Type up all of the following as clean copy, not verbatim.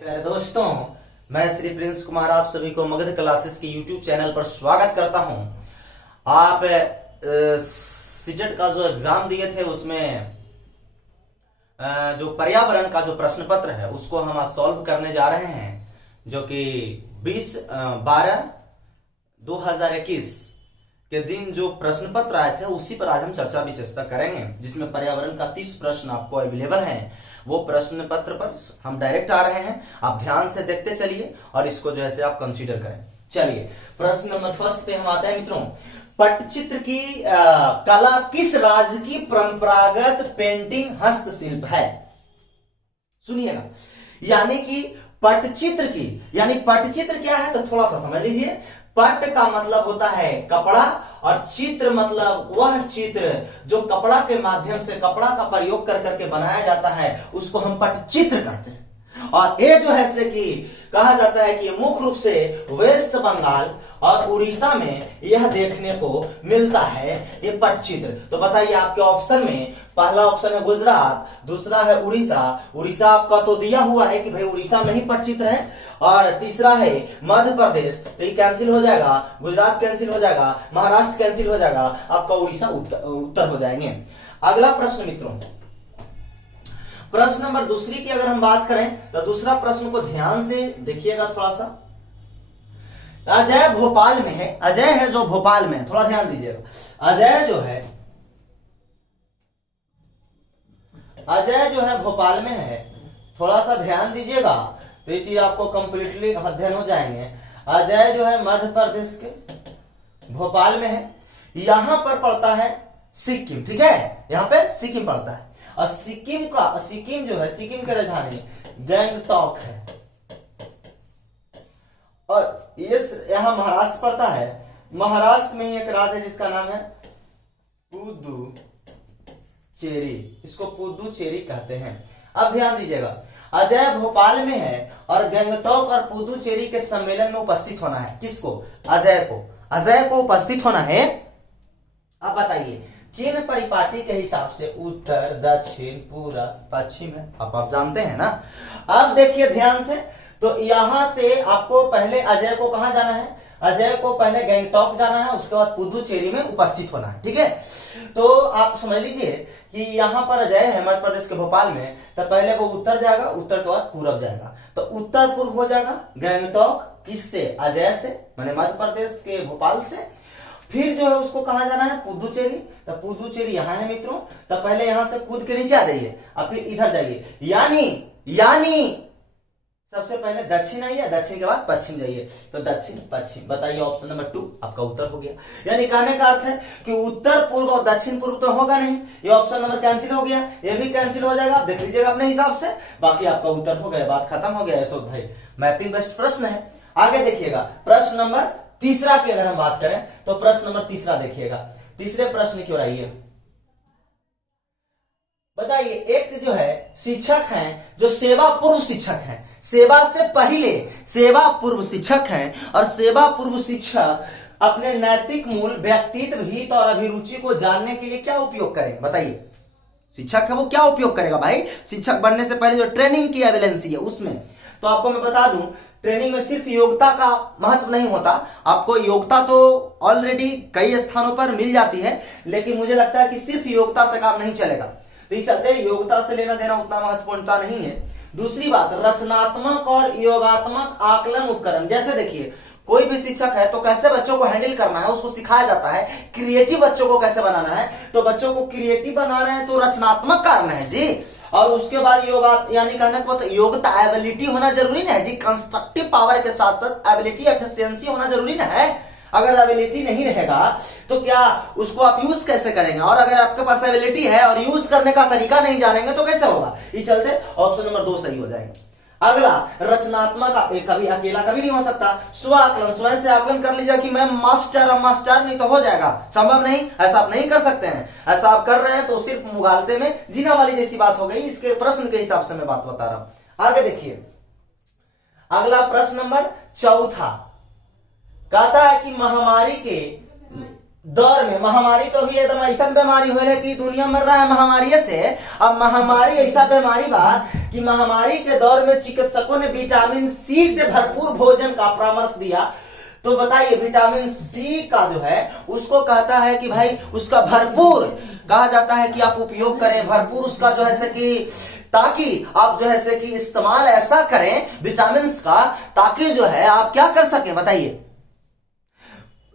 प्यारे दोस्तों, मैं श्री प्रिंस कुमार आप सभी को मगध क्लासेस के यूट्यूब चैनल पर स्वागत करता हूं। आप सीटेट का जो एग्जाम दिए थे उसमें जो पर्यावरण का जो प्रश्न पत्र है उसको हम आज सॉल्व करने जा रहे हैं, जो कि 20/12/2021 के दिन जो प्रश्न पत्र आए थे उसी पर आज हम चर्चा विशेषता करेंगे, जिसमें पर्यावरण का 30 प्रश्न आपको अवेलेबल है। वो प्रश्न पत्र पर हम डायरेक्ट आ रहे हैं, आप ध्यान से देखते चलिए और इसको जो है आप कंसीडर करें। चलिए प्रश्न नंबर फर्स्ट पे हम आते हैं मित्रों। पट्टचित्र की कला किस राज्य की परंपरागत पेंटिंग हस्तशिल्प है? सुनिएगा, यानी कि पट्टचित्र की, यानी पट्टचित्र क्या है तो थोड़ा सा समझ लीजिए। पट्ट का मतलब होता है कपड़ा और चित्र मतलब वह चित्र जो कपड़ा के माध्यम से कपड़ा का प्रयोग कर करके बनाया जाता है, उसको हम पट्टचित्र कहते हैं। और ये जो है से कि कहा जाता है कि मुख्य रूप से वेस्ट बंगाल और उड़ीसा में यह देखने को मिलता है, ये पट्टचित्र। तो बताइए आपके ऑप्शन में पहला ऑप्शन है गुजरात, दूसरा है उड़ीसा। उड़ीसा आपका तो दिया हुआ है कि भाई उड़ीसा में ही पट्टचित्र है, और तीसरा है मध्य प्रदेश, तो ये कैंसिल हो जाएगा, गुजरात कैंसिल हो जाएगा, महाराष्ट्र कैंसिल हो जाएगा, आपका उड़ीसा उत्तर हो जाएंगे। अगला प्रश्न मित्रों, प्रश्न नंबर दूसरी की अगर हम बात करें तो दूसरा प्रश्न को ध्यान से देखिएगा थोड़ा सा। अजय भोपाल में है, अजय है जो भोपाल में, थोड़ा ध्यान दीजिएगा। अजय जो है भोपाल में है, थोड़ा सा ध्यान दीजिएगा तो ये चीज आपको कंप्लीटली अध्ययन हो जाएंगे। अजय जो है मध्य प्रदेश के भोपाल में है, यहां पर पड़ता है सिक्किम, ठीक है, यहां पे सिक्किम पड़ता है। और सिक्किम जो है, सिक्किम की राजधानी गैंगटॉक है, और ये यहां महाराष्ट्र पड़ता है। महाराष्ट्र में एक राज्य है जिसका नाम है पुदुचेरी, इसको पुदुचेरी कहते हैं। अब ध्यान दीजिएगा, अजय भोपाल में है और गैंगटॉक और पुदुचेरी के सम्मेलन में उपस्थित होना है। किसको? अजय को उपस्थित होना है। अब बताइए चिन्ह परिपाटी के हिसाब से उत्तर, दक्षिण, पूरब, पश्चिम है, आप जानते हैं ना। अब देखिए ध्यान से, तो यहां से आपको पहले अजय को कहां जाना है? अजय को पहले गैंगटॉक जाना है, उसके बाद पुदुचेरी में उपस्थित होना है, ठीक है। तो आप समझ लीजिए कि यहां पर अजय है मध्य प्रदेश के भोपाल में, तो पहले वो उत्तर जाएगा, उत्तर के बाद पूरब जाएगा, तो उत्तर पूर्व हो जाएगा। गैंगटॉक किससे? अजय से, माने मध्य प्रदेश के भोपाल से। फिर जो है उसको कहा जाना है पुदुचेरी, तो पुदुचेरी यहाँ है मित्रों, तो पहले यहां से कूद के नीचे आ जाइए और फिर इधर जाइए, यानी सबसे पहले दक्षिण आइए, दक्षिण के बाद पश्चिम जाइए, तो दक्षिण पश्चिम। बताइए ऑप्शन नंबर 2 आपका उत्तर हो गया। यानी कहने का अर्थ है कि उत्तर पूर्व और दक्षिण पूर्व तो होगा नहीं, ये ऑप्शन नंबर कैंसिल हो गया, ये भी कैंसिल हो जाएगा, देख लीजिएगा अपने हिसाब से, बाकी आपका उत्तर हो गया, बात खत्म हो गया है। तो भाई मैपिंग बेस्ड प्रश्न है। आगे देखिएगा प्रश्न नंबर तीसरा की अगर हम बात करें तो प्रश्न नंबर तीसरा देखिएगा। तीसरे प्रश्न की ओर आइए। बताइए एक जो है शिक्षक हैं जो सेवा पूर्व शिक्षक हैं, सेवा से पहले सेवा पूर्व शिक्षक हैं, और सेवा पूर्व शिक्षक अपने नैतिक मूल, व्यक्तित्व, हित और अभिरुचि को जानने के लिए क्या उपयोग करें? बताइए शिक्षक है वो क्या उपयोग करेगा भाई? शिक्षक बनने से पहले जो ट्रेनिंग की एविडेंसी है उसमें, तो आपको मैं बता दूं ट्रेनिंग में सिर्फ योग्यता का महत्व नहीं होता, आपको योग्यता तो ऑलरेडी कई स्थानों पर मिल जाती है, लेकिन मुझे लगता है कि सिर्फ योग्यता से काम नहीं चलेगा, तो इस चलते योग्यता से लेना देना उतना महत्वपूर्णता नहीं है। दूसरी बात, रचनात्मक और योगात्मक आकलन उपकरण, जैसे देखिए कोई भी शिक्षक है तो कैसे बच्चों को हैंडल करना है उसको सिखाया जाता है, क्रिएटिव बच्चों को कैसे बनाना है, तो बच्चों को क्रिएटिव बना रहे हैं तो रचनात्मक कारण है जी। और उसके बाद योगा, यानी कहने को योग्यता, एबिलिटी होना जरूरी ना है जी, कंस्ट्रक्टिव पावर के साथ साथ एबिलिटी, एफिशिएंसी होना जरूरी ना है। अगर एबिलिटी नहीं रहेगा तो क्या उसको आप यूज कैसे करेंगे, और अगर आपके पास एबिलिटी है और यूज करने का तरीका नहीं जानेंगे तो कैसे होगा? ये चलते ऑप्शन नंबर 2 सही हो जाएगा। अगला रचनात्मक, कभी अकेला कभी नहीं हो सकता, स्व आकलन, स्वयं से आकलन कर लीजिए कि मैं मास्टर नहीं तो हो जाएगा, संभव नहीं, ऐसा आप नहीं कर सकते हैं। ऐसा आप कर रहे हैं तो सिर्फ मुगालते में जीना वाली जैसी बात हो गई। इसके प्रश्न के हिसाब से मैं बात बता रहा हूं। आगे देखिए अगला प्रश्न नंबर 4 कहता है कि महामारी के दौर में, महामारी तो भी एकदम ऐसा बीमारी हो रही कि दुनिया मर रहा है महामारी से। अब महामारी ऐसा बीमारी बा कि महामारी के दौर में चिकित्सकों ने विटामिन सी से भरपूर भोजन का परामर्श दिया। तो बताइए विटामिन सी का जो है उसको कहता है कि भाई उसका भरपूर कहा जाता है कि आप उपयोग करें, भरपूर उसका जो है से कि ताकि आप जो है से कि इस्तेमाल ऐसा करें विटामिन का ताकि जो है आप क्या कर सके, बताइए,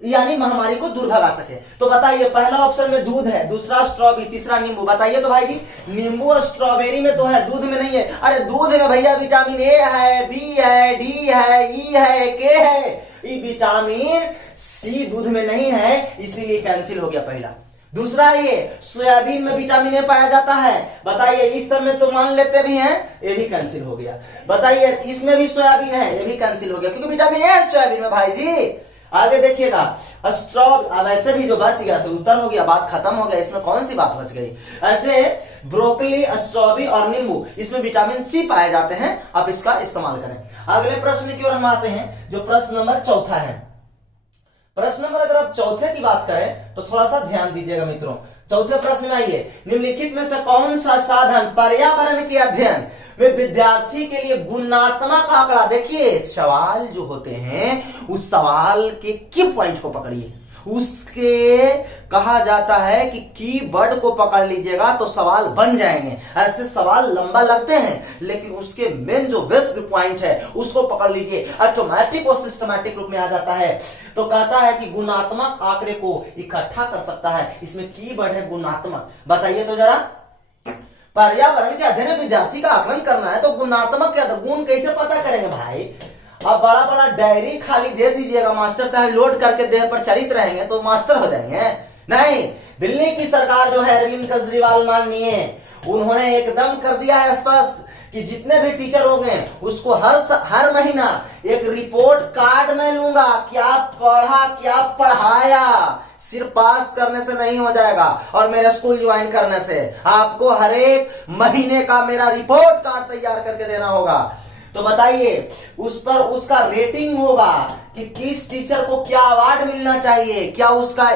यानी महामारी को दूर भगा सके। तो बताइए पहला ऑप्शन में दूध है, दूसरा स्ट्रॉबेरी, तीसरा नींबू। बताइए तो भाई जी नींबू और स्ट्रॉबेरी में तो है, दूध में नहीं है। अरे दूध में भैया विटामिन ए है, बी है, डी है, ई है, के है, ये विटामिन सी दूध में नहीं है, इसीलिए कैंसिल हो गया पहला। दूसरा ये सोयाबीन में विटामिन ए पाया जाता है, बताइए इस सब में तो मान लेते भी हैं, ये भी कैंसिल हो गया। बताइए इसमें भी सोयाबीन है, ये भी कैंसिल हो गया क्योंकि विटामिन ए है सोयाबीन में भाई जी। आगे देखिएगा अब ऐसे भी जो बच गया उत्तर हो गया, बात खत्म हो गया, इसमें कौन सी बात बच गई। ऐसे ब्रोकली, स्ट्रॉबेरी और नींबू इसमें विटामिन सी पाए जाते हैं, आप इसका इस्तेमाल करें। अगले प्रश्न की ओर हम आते हैं जो प्रश्न नंबर चौथा है। प्रश्न नंबर अगर आप चौथे की बात करें तो थोड़ा सा ध्यान दीजिएगा मित्रों। चौथे प्रश्न में आइए, निम्नलिखित में से कौन सा साधन पर्यावरण के अध्ययन में विद्यार्थी के लिए गुणात्मक आंकड़ा, देखिए सवाल जो होते हैं उस सवाल के की पॉइंट को पकड़िए, उसके कहा जाता है कि कीवर्ड को पकड़ लीजिएगा तो सवाल बन जाएंगे। ऐसे सवाल लंबा लगते हैं लेकिन उसके मेन जो बेस्ट पॉइंट है उसको पकड़ लीजिए, ऑटोमेटिक और सिस्टमैटिक रूप में आ जाता है। तो कहता है कि गुणात्मक आंकड़े को इकट्ठा कर सकता है, इसमें कीवर्ड है गुणात्मक। बताइए तो जरा, पर्यावरण के अध्ययन में विद्यार्थी का आकलन करना है तो गुणात्मक क्या था, गुण कैसे पता करेंगे भाई। अब बड़ा बड़ा डायरी खाली दे दीजिएगा, मास्टर साहब लोड करके देह पर चलित रहेंगे तो मास्टर हो जाएंगे, नहीं। दिल्ली की सरकार जो है अरविंद केजरीवाल माननीय, उन्होंने एकदम कर दिया है स्पष्ट कि जितने भी टीचर हो गए उसको हर महीना एक रिपोर्ट कार्ड में लूंगा, क्या पढ़ा क्या पढ़ाया। सिर्फ पास करने से नहीं हो जाएगा और मेरे स्कूल ज्वाइन करने से, आपको हर एक महीने का मेरा रिपोर्ट कार्ड तैयार करके देना होगा। तो बताइए उस पर उसका रेटिंग होगा कि किस टीचर को क्या अवार्ड मिलना चाहिए, क्या उसका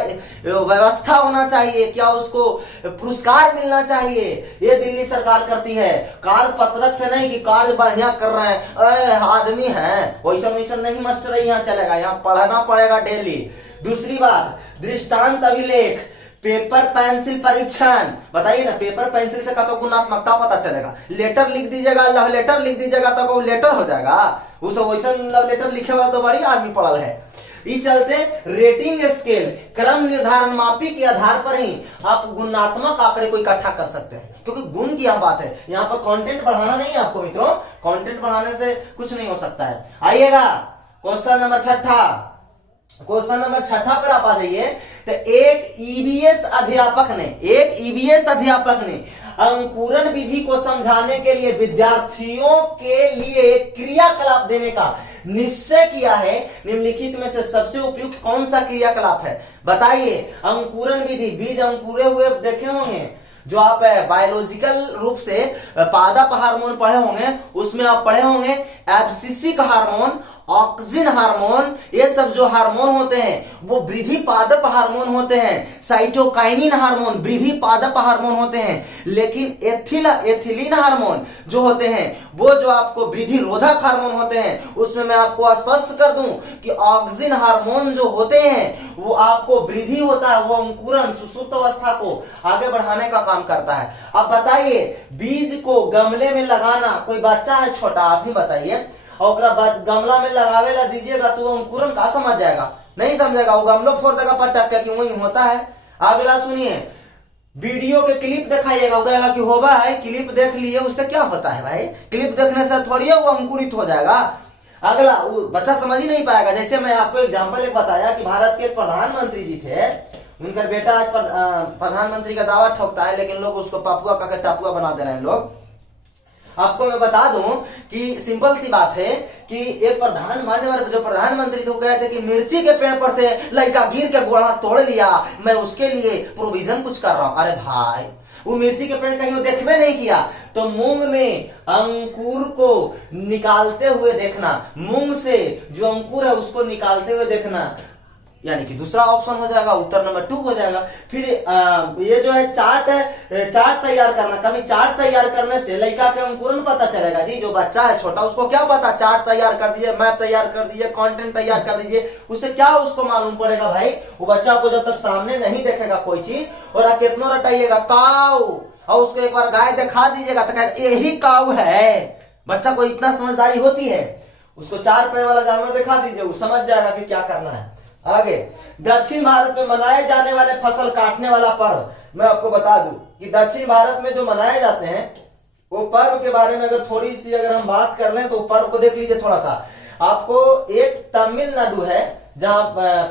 व्यवस्था होना चाहिए, क्या उसको पुरस्कार मिलना चाहिए। ये दिल्ली सरकार करती है, कार्य पत्रक से नहीं कि कार्य बढ़िया कर रहे हैं, आदमी है वैसा वैसा नहीं मास्टर, यहाँ चलेगा, यहाँ पढ़ना पड़ेगा डेली। दूसरी बात दृष्टांत अभिलेख, पेपर पेंसिल परीक्षण। बताइए ना, पेपर पेंसिल से का तो गुणात्मकता पता चलेगा। लेटर लिख दीजिएगा, लव लेटर लिख दीजिएगा तो वो लेटर हो जाएगा, उस वैसा लव लेटर लिखे हुआ तो बड़ी आदमी पढ़ल है। ये चलते रेटिंग स्केल, क्रम निर्धारण मापी के आधार पर ही आप गुणात्मक आंकड़े को इकट्ठा कर सकते हैं, क्योंकि गुण की यह बात है, यहाँ पर कंटेंट बढ़ाना नहीं है आपको मित्रों, कंटेंट बढ़ाने से कुछ नहीं हो सकता है। आइएगा क्वेश्चन नंबर छठा, क्वेश्चन नंबर छठा पर आप आ जाइए। तो एक ईबीएस अध्यापक ने अंकुरण विधि को समझाने के लिए विद्यार्थियों के लिए क्रियाकलाप देने का निश्चय किया है। निम्नलिखित में से सबसे उपयुक्त कौन सा क्रियाकलाप है, बताइए। अंकुरण विधि, बीज अंकुरे हुए देखे होंगे, जो आप बायोलॉजिकल रूप से पादप हार्मोन पढ़े होंगे, उसमें आप पढ़े होंगे एब्सिसिक हार्मोन, ऑक्सिन हार्मोन, ये सब जो हार्मोन होते हैं वो वृद्धि पादप हार्मोन होते हैं। साइटोकाइनिन हार्मोन वृद्धि पादप हार्मोन होते हैं, लेकिन एथिलीन हार्मोन जो होते हैं वो जो आपको वृद्धि रोधक हार्मोन होते हैं, उसमें मैं आपको स्पष्ट कर दूं कि ऑक्सिन हार्मोन जो होते हैं वो आपको वृद्धि होता है, वो अंकुरन सुसुप्त अवस्था को आगे बढ़ाने का काम करता है। अब बताइए बीज को गमले में लगाना, कोई बच्चा है छोटा, आप ही बताइए, और गमला में लगावे ला दीजिएगा तो वो अंकुरन का समझ जाएगा, नहीं समझेगा, वो गमलो फोड़ देगा पटक के कि वही होता है। अगला सुनिए, वीडियो के क्लिप दिखाइएगा, वो कहेगा कि होगा है, क्लिप देख लिए, उससे क्या होता है भाई, क्लिप देखने से थोड़ी वो अंकुरित हो जाएगा। अगला वो बच्चा समझ ही नहीं पाएगा। जैसे मैं आपको एग्जाम्पल एक बताया कि भारत के प्रधानमंत्री जी थे, उनका बेटा आज प्रधानमंत्री का दावा ठोकता है, लेकिन लोग उसको पापुआ का टापुआ बना दे रहे हैं लोग। आपको मैं बता दूं कि सिंपल सी बात है कि एक मान्यवर जो प्रधानमंत्री थे वो कह रहे थे कि मिर्ची के पेड़ पर से लड़का गिर के गोड़ा तोड़ लिया, मैं उसके लिए प्रोविजन कुछ कर रहा हूं। अरे भाई वो मिर्ची के पेड़ कहीं वो देखबे नहीं किया, तो मूंग में अंकुर को निकालते हुए देखना, मूंग से जो अंकुर है उसको निकालते हुए देखना, यानी कि दूसरा ऑप्शन हो जाएगा, उत्तर नंबर 2 हो जाएगा। फिर ये जो है चार्ट तैयार करना, कभी चार्ट तैयार करने से लड़का के अंकुरन पता चलेगा जी। जो बच्चा है छोटा उसको क्या पता, चार्ट तैयार कर दीजिए, मैप तैयार कर दीजिए, कंटेंट तैयार कर दीजिए, उससे क्या उसको मालूम पड़ेगा भाई। वो बच्चा को जब तक सामने नहीं देखेगा कोई चीज, और कितना रटाइएगा काऊ, और उसको एक बार गाय दिखा दीजिएगा तो कहेगा यही काऊ है। बच्चा को इतना समझदारी होती है, उसको 4 पैर वाला जानवर दिखा दीजिए, वो समझ जाएगा कि क्या करना है। आगे, दक्षिण भारत में मनाए जाने वाले फसल काटने वाला पर्व, मैं आपको बता दूं कि दक्षिण भारत में जो मनाए जाते हैं वो पर्व के बारे में अगर थोड़ी सी अगर हम बात कर लें तो पर्व को देख लीजिए थोड़ा सा। आपको एक तमिलनाडु है जहां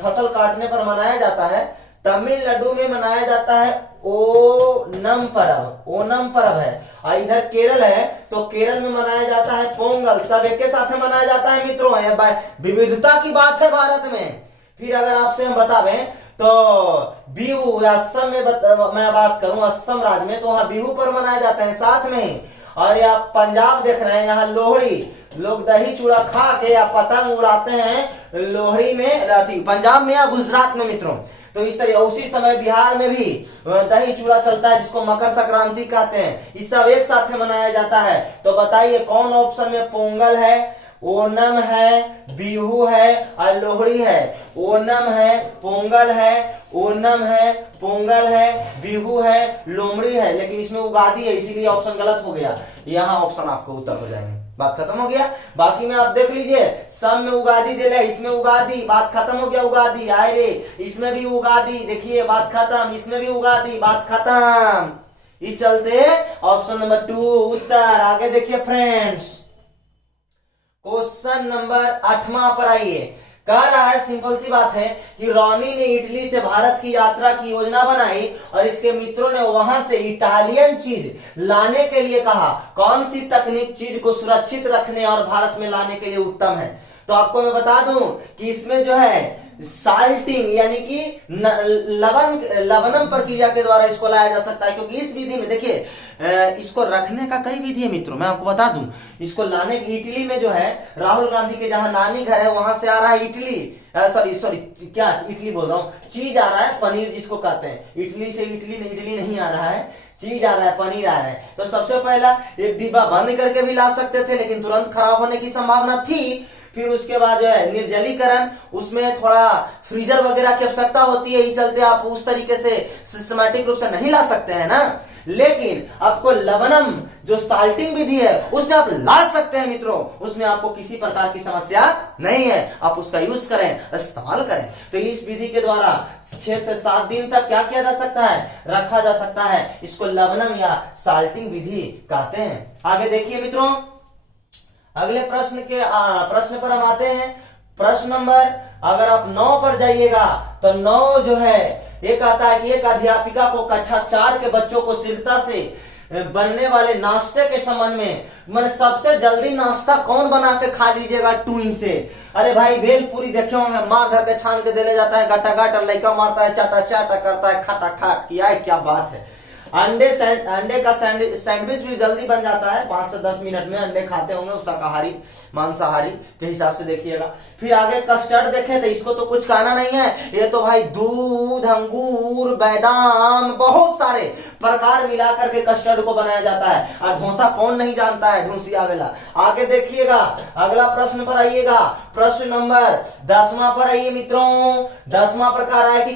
फसल काटने पर मनाया जाता है। तमिलनाडु में मनाया जाता है ओनम पर्व, ओनम पर्व है। और इधर केरल है तो केरल में मनाया जाता है पोंगल। सब एक के साथ मनाया जाता है मित्रों, विविधता की बात है भारत में। फिर अगर आपसे हम बतावें तो बिहू, असम में मैं बात करूं असम राज्य में, तो वहां बिहू पर मनाए जाते हैं साथ में ही। और ये आप पंजाब देख रहे हैं, यहाँ लोहड़ी, लोग दही चूड़ा खा के या पतंग उड़ाते हैं लोहड़ी में रहती, पंजाब में या गुजरात में मित्रों। तो इस तरह उसी समय बिहार में भी दही चूड़ा चलता है जिसको मकर संक्रांति कहते हैं। ये सब एक साथ मनाया जाता है। तो बताइए कौन ऑप्शन में पोंगल है, ओनम है, बिहू है और लोहड़ी है। ओनम है, पोंगल है, ओनम है, पोंगल है, बिहू है, लोमड़ी है, लेकिन इसमें उगादी है, इसीलिए ऑप्शन गलत हो गया। यहाँ ऑप्शन आपको उत्तर हो जाएंगे। बात खत्म हो गया। बाकी में आप देख लीजिए, सम में उगादी दे ले, इसमें उगादी, बात खत्म हो गया। उगादी आए रे, इसमें भी उगादी, देखिए बात खत्म, इसमें भी उगादी, बात खत्म। ये चलते ऑप्शन नंबर 2 उत्तर। आगे देखिए फ्रेंड्स, क्वेश्चन नंबर 8वां पर आइए। कह रहा है, सिंपल सी बात है कि रॉनी ने इटली से भारत की यात्रा की योजना बनाई और इसके मित्रों ने वहां से इटालियन चीज लाने के लिए कहा। कौन सी तकनीक चीज को सुरक्षित रखने और भारत में लाने के लिए उत्तम है? तो आपको मैं बता दूं कि इसमें जो है साल्टिंग यानी कि लवणम प्रक्रिया के द्वारा इसको लाया जा सकता है। क्योंकि इस विधि में देखिए इसको रखने का कई विधि है मित्रों, मैं आपको बता दूं। इसको लाने की इटली में जो है राहुल गांधी के जहां नानी घर है वहां से आ रहा है इटली, सॉरी क्या इटली बोल रहा हूँ, चीज आ रहा है, पनीर जिसको कहते हैं। इटली से इटली नहीं आ रहा है, चीज आ रहा है, पनीर आ रहा है। तो सबसे पहला एक डिब्बा बंद करके भी ला सकते थे, लेकिन तुरंत खराब होने की संभावना थी। फिर उसके बाद जो है निर्जलीकरण, उसमें थोड़ा फ्रीजर वगैरह की आवश्यकता होती है, इस चलते आप उस तरीके से सिस्टमैटिक रूप से नहीं ला सकते हैं ना। लेकिन आपको लवणम जो साल्टिंग विधि है उसमें आप ला सकते हैं मित्रों, उसमें आपको किसी प्रकार की समस्या नहीं है। आप उसका यूज करें, इस्तेमाल करें। तो इस विधि के द्वारा 6 से 7 दिन तक क्या किया जा सकता है, रखा जा सकता है। इसको लवणम या साल्टिंग विधि कहते हैं। आगे देखिए मित्रों, अगले प्रश्न पर हम आते हैं। प्रश्न नंबर, अगर आप 9 पर जाइएगा तो 9 जो है ये कहता है कि एक अध्यापिका को कक्षा 4 के बच्चों को शीघ्रता से बनने वाले नाश्ते के संबंध में, मैंने सबसे जल्दी नाश्ता कौन बना के खा लीजिएगा टूइन से। अरे भाई भेल पूरी देखे होंगे, मार धर के छान के दे ले जाता है गटा गटा, लड़का मारता है चाटा चाटा करता है खटा खाट किया है, क्या बात है। अंडे का सैंडविच भी जल्दी बन जाता है, 5 से 10 मिनट में अंडे खाते होंगे शाकाहारी मांसाहारी के हिसाब से देखिएगा। फिर आगे कस्टर्ड देखे तो इसको तो कुछ कहना नहीं है, ये तो भाई दूध, अंगूर, बादाम, बहुत सारे प्रकार मिलाकर के कस्टर्ड को बनाया जाता है। और डोसा कौन नहीं जानता है, ढूंसिया वाला। आगे देखिएगा, अगला प्रश्न पर आइएगा। प्रश्न नंबर 10वां पर आइए मित्रों। 10वां प्रकार है कि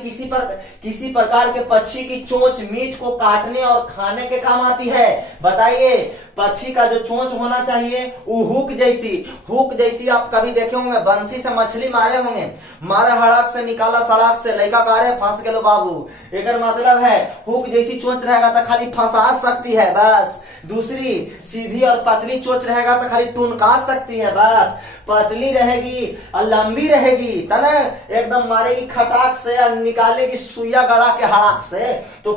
किसी प्रकार के पक्षी की चोंच मीट को काटने और खाने के काम आती है। बताइए पक्षी का जो चोंच होना चाहिए वो हुक जैसी आप कभी देखे होंगे, बंसी से मछली मारे होंगे, मारे हड़क से निकाला सड़क से, लड़का कारे फंस गए बाबू। एक मतलब है हुक जैसी चोंच रहेगा तो खाली फंसा सकती है बस। दूसरी सीधी और पतली चोंच रहेगा तो खाली टुनका सकती है बस। पतली रहेगी और लंबी रहेगी तना एकदम मारेगी खटाक से और निकालेगी सुइया गड़ा के हड़ाक से। तो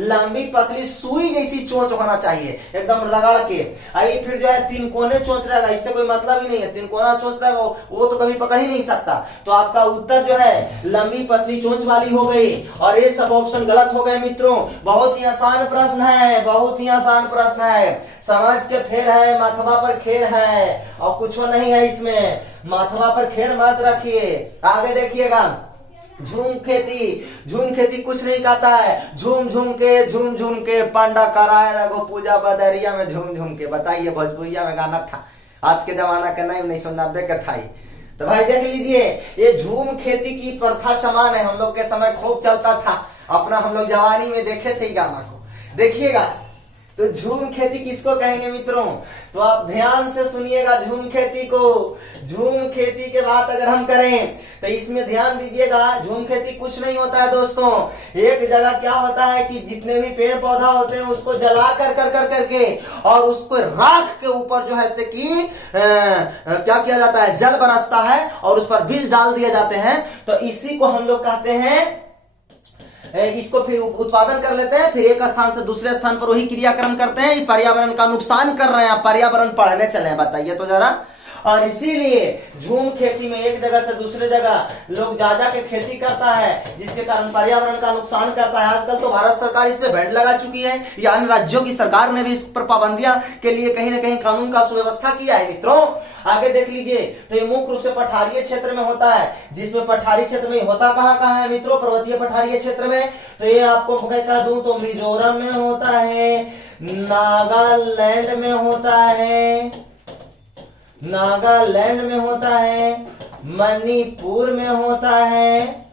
लंबी पतली सुई जैसी चोंच होना चाहिए एकदम रगड़ के। आई फिर जो है 3 कोने चोंच रहेगा, इससे कोई मतलब ही नहीं है। 3 कोना चोंच रहेगा वो तो कभी पकड़ ही नहीं सकता। तो आपका उत्तर जो है लंबी पतली चोंच वाली हो गई और ये सब ऑप्शन गलत हो गए मित्रों। बहुत ही आसान प्रश्न है, बहुत ही आसान प्रश्न है। समझ के फेर है, माथवा पर खेर है और कुछ नहीं है इसमें। माथवा पर खेर मत रखिए। आगे देखिएगा, झूम खेती कुछ नहीं कहता है। झूम झूम के पांडा कराए रघो पूजा बदरिया में झूम झूम के। बताइए, भोजपुरिया में गाना था, आज के जमाना का नहीं, 1990 का था। तो भाई देख लीजिए, ये झूम खेती की प्रथा समान है, हम लोग के समय खूब चलता था। अपना हम लोग जवानी में देखे थे गाना को, देखिएगा। तो झूम खेती किसको कहेंगे मित्रों? तो आप ध्यान से सुनिएगा झूम खेती को। झूम खेती के बात अगर हम करें तो इसमें ध्यान दीजिएगा, झूम खेती कुछ नहीं होता है दोस्तों। एक जगह क्या होता है कि जितने भी पेड़ पौधा होते हैं उसको जला कर करके और उसको राख के ऊपर जो है से कि क्या किया जाता है, जल बरसता है और उस पर बीज डाल दिए जाते हैं। तो इसी को हम लोग कहते हैं, इसको फिर उत्पादन कर लेते हैं, फिर एक स्थान से दूसरे स्थान पर वही क्रियाक्रम करते हैं। पर्यावरण का नुकसान कर रहे हैं, पर्यावरण पढ़ने चले हैं, बताइए तो जरा। और इसीलिए झूम खेती में एक जगह से दूसरे जगह लोग जा के खेती करता है, जिसके कारण पर्यावरण का नुकसान करता है। आजकल तो भारत सरकार इस पे बैन लगा चुकी है, या अन्य राज्यों की सरकार ने भी इस पर पाबंदियां के लिए कहीं ना कहीं कानून का सुव्यवस्था किया है मित्रों। आगे देख लीजिए, तो ये मुख्य रूप से पठारीय क्षेत्र में होता है, जिसमें पठारी क्षेत्र में होता कहाँ है मित्रों? पर्वतीय पठारीय क्षेत्र में। तो ये आपको कह दूं तो मिजोरम में होता है, नागालैंड में होता है, नागालैंड में होता है, मणिपुर में होता है,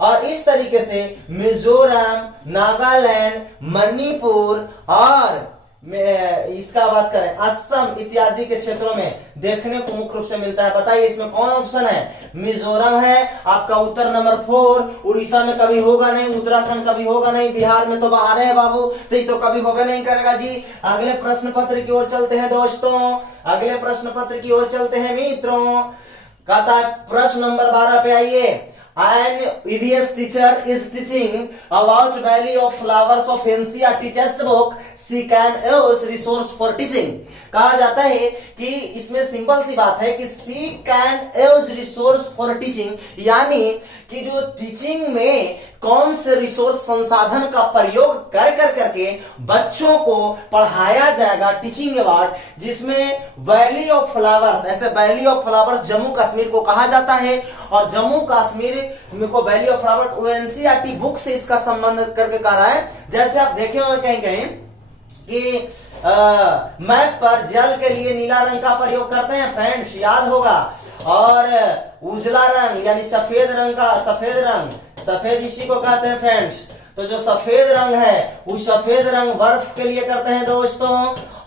और इस तरीके से मिजोरम, नागालैंड, मणिपुर और इसका बात करें असम इत्यादि के क्षेत्रों में देखने को मुख्य रूप से मिलता है। बताइए इसमें कौन ऑप्शन है? मिजोरम है आपका उत्तर नंबर 4, उड़ीसा में कभी होगा नहीं, उत्तराखंड कभी होगा नहीं, बिहार में तो बाहर है बाबू, तो ये तो कभी होगा नहीं करेगा जी। अगले प्रश्न पत्र की ओर चलते हैं दोस्तों, अगले प्रश्न पत्र की ओर चलते हैं मित्रों। कहता है प्रश्न नंबर 12 पे आइए। An EVS teacher is teaching about Valley of Flowers of NCERT textbook. She can use resource for teaching. कहा जाता है कि इसमें सिंपल सी बात है कि she can use resource for teaching, यानी कि जो टीचिंग में कौन से रिसोर्स संसाधन का प्रयोग कर करके बच्चों को पढ़ाया जाएगा, टीचिंग अवार्ड, जिसमें वैली ऑफ फ्लावर्स, ऐसे valley of flowers Jammu Kashmir को कहा जाता है, और जम्मू कश्मीर को valley of flowers NCERT book से इसका संबंध करके कह रहा है। जैसे आप देखे होंगे कहीं कहीं कि मैप पर जल के लिए नीला रंग का प्रयोग करते हैं फ्रेंड्स, याद होगा, और उजला रंग यानी सफेद रंग का, सफेद इसी को कहते हैं फ्रेंड्स। तो जो सफेद रंग है उस सफेद रंग बर्फ के लिए करते हैं दोस्तों।